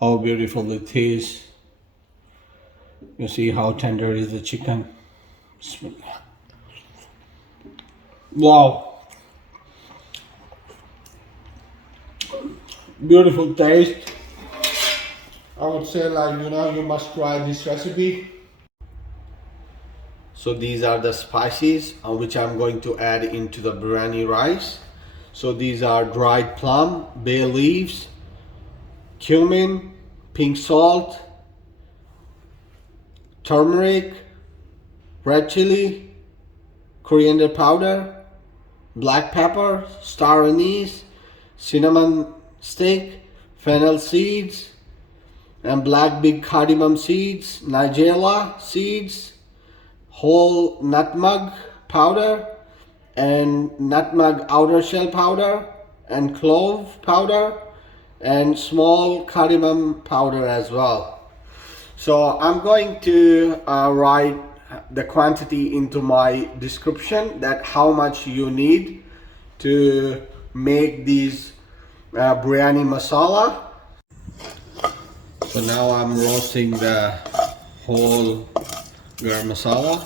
how beautiful it is. You see how tender is the chicken. Bismillah. Wow, beautiful taste. I would say, like, you must try this recipe. So these are the spices which I'm going to add into the biryani rice. So these are dried plum, bay leaves, cumin, pink salt, turmeric, red chili, coriander powder, black pepper, star anise, cinnamon stick, fennel seeds, and black big cardimum seeds, Naijailla seeds, whole nutmeg powder, and nutmeg outer shell powder, and clove powder, and small cardamom powder as well. So I'm going to write the quantity into my description, that how much you need to make these biryani masala. So now I'm roasting the whole garam masala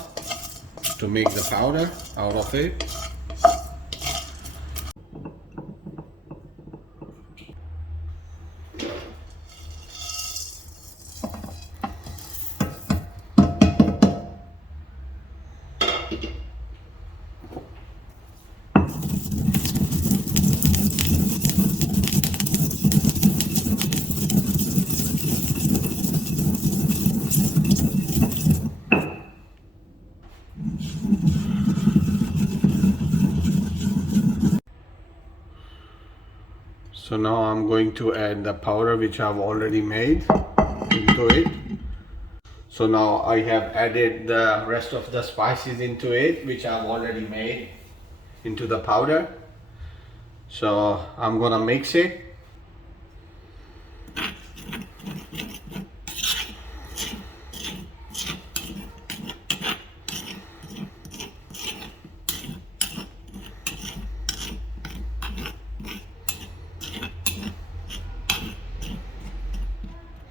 to make the powder out of it. So now I'm going to add the powder which I've already made into it. So now I have added the rest of the spices into it which I've already made into the powder. So I'm gonna mix it.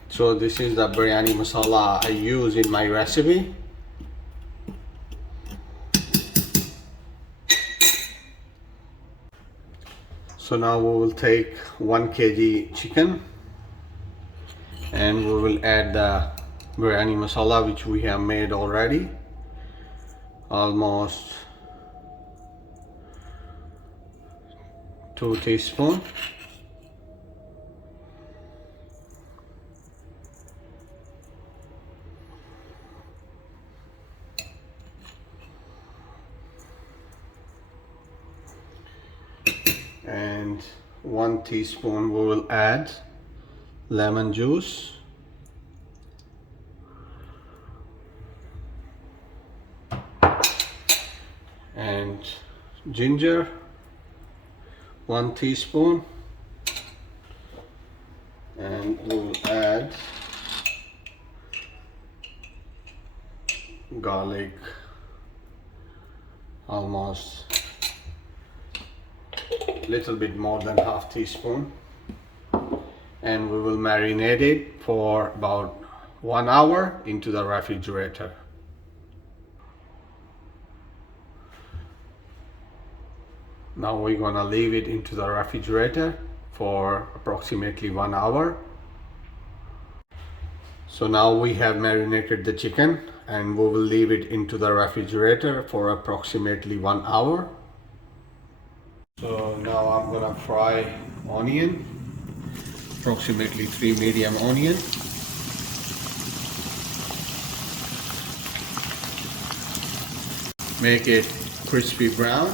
So this is the biryani masala I use in my recipe. So now we will take 1 kg chicken and we will add the biryani masala which we have made already, almost 2 teaspoons. And 1 teaspoon we will add lemon juice, and ginger 1 teaspoon, and we will add garlic almost little bit more than half teaspoon, and we will marinate it for about 1 hour into the refrigerator. Now we're gonna leave it into the refrigerator for approximately 1 hour. So now we have marinated the chicken and we will leave it into the refrigerator for approximately 1 hour. So now I'm gonna fry onion, approximately 3 medium onion. Make it crispy brown.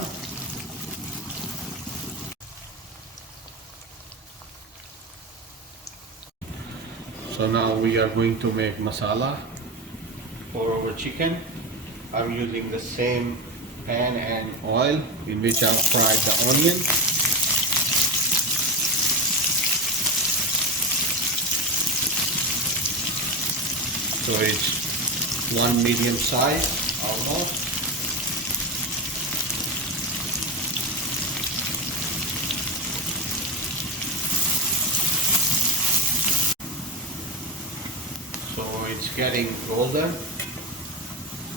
So now we are going to make masala for our chicken. I'm using the same pan and oil in which I've fried the onion. So it's 1 medium size almost. So it's getting golden.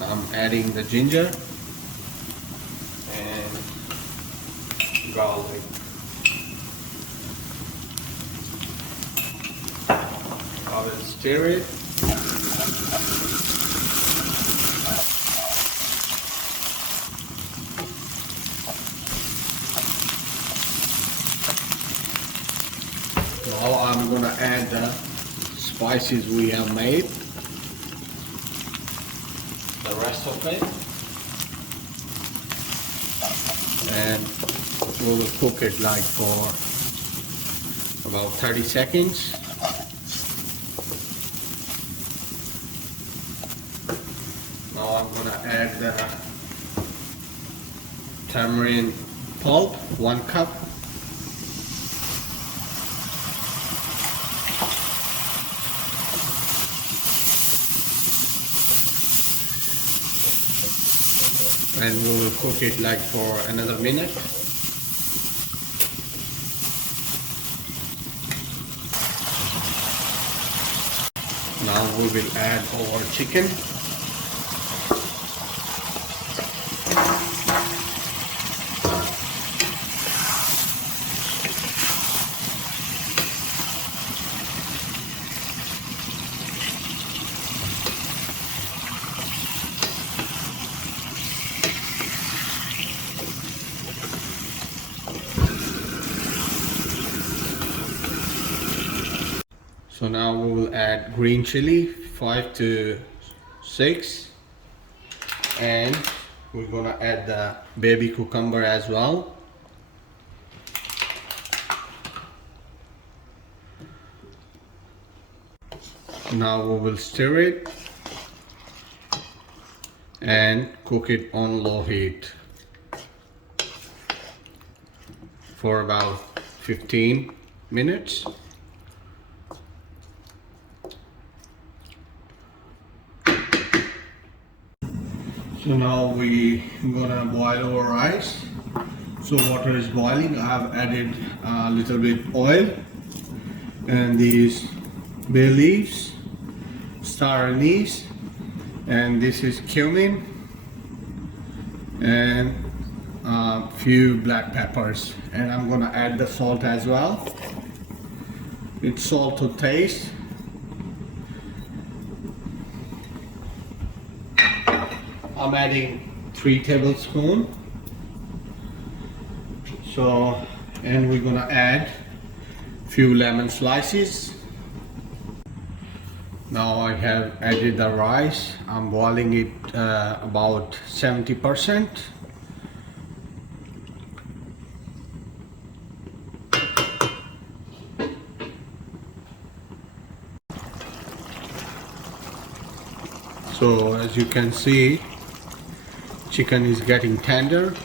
I'm adding the ginger and garlic. I will stir it. Now I'm gonna add the spices we have made, the rest of it, and we will cook it like for about 30 seconds. Now I'm gonna add the tamarind pulp, 1 cup. And we will cook it like for another minute. Now we will add our chicken. So now we will add green chili, 5 to 6, and we're gonna add the baby cucumber as well. Now we will stir it and cook it on low heat for about 15 minutes. So now we gonna boil our rice. So water is boiling. I have added a little bit oil and these bay leaves, star anise, and this is cumin and a few black peppers. And I'm gonna add the salt as well. It's salt to taste. I'm adding 3 tablespoons. So, and we're gonna add few lemon slices. Now I have added the rice. I'm boiling it about 70%. So as you can see, chicken is getting tender.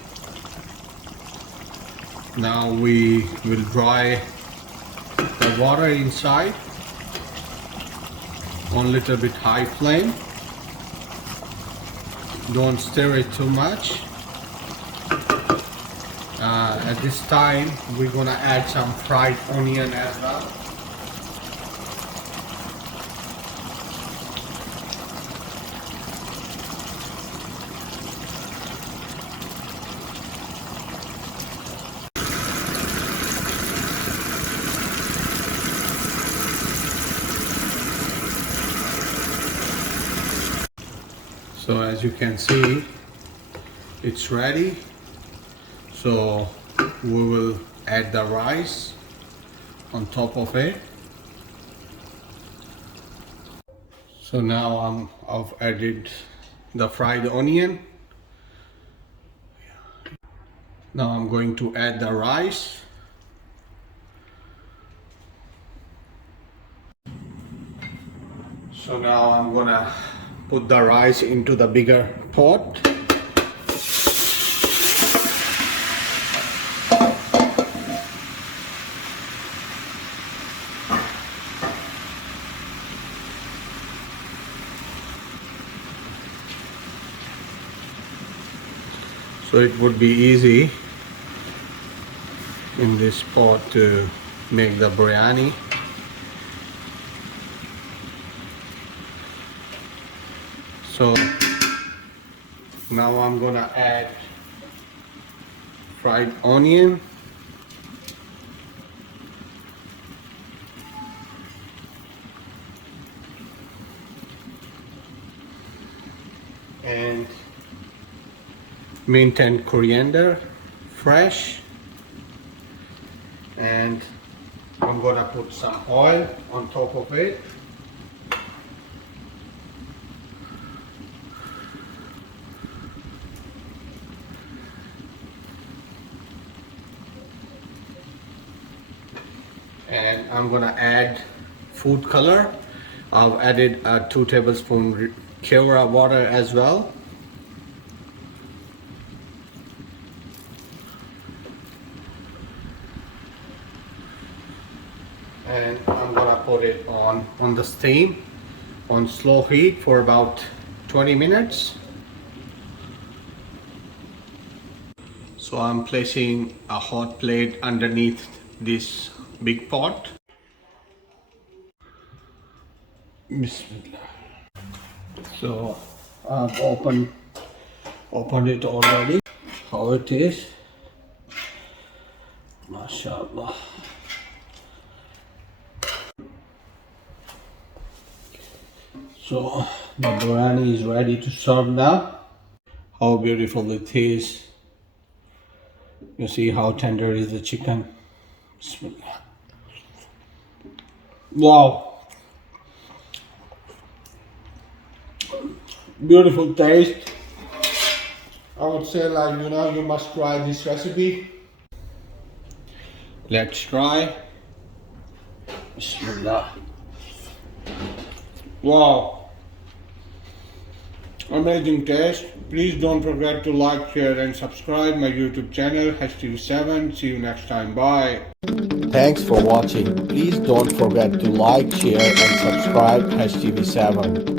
Now we will dry the water inside on little bit high flame. Don't stir it too much. At this time we're gonna add some fried onion as well. So as you can see, it's ready. So we will add the rice on top of it. So now I've added the fried onion. Now I'm going to add the rice. So now I'm gonna put the rice into the bigger pot. So it would be easy in this pot to make the biryani. So now I'm gonna add fried onion. And mint and coriander fresh, and I'm gonna put some oil on top of it. And I'm gonna add food color. I've added 2 tablespoons Kora water as well. And I'm gonna put it on the steam on slow heat for about 20 minutes. So I'm placing a hot plate underneath this big pot. Bismillah. So I've opened it already. How it is, mashallah. So the biryani is ready to serve now. How beautiful it is. You see how tender is the chicken. Bismillah. Wow. Beautiful taste. I would say, like, you must try this recipe. Let's try. Bismillah. Wow. Amazing taste. Please don't forget to like, share and subscribe my YouTube channel HTV7. See you next time. Bye. Thanks for watching. Please don't forget to like, share and subscribe HTV7.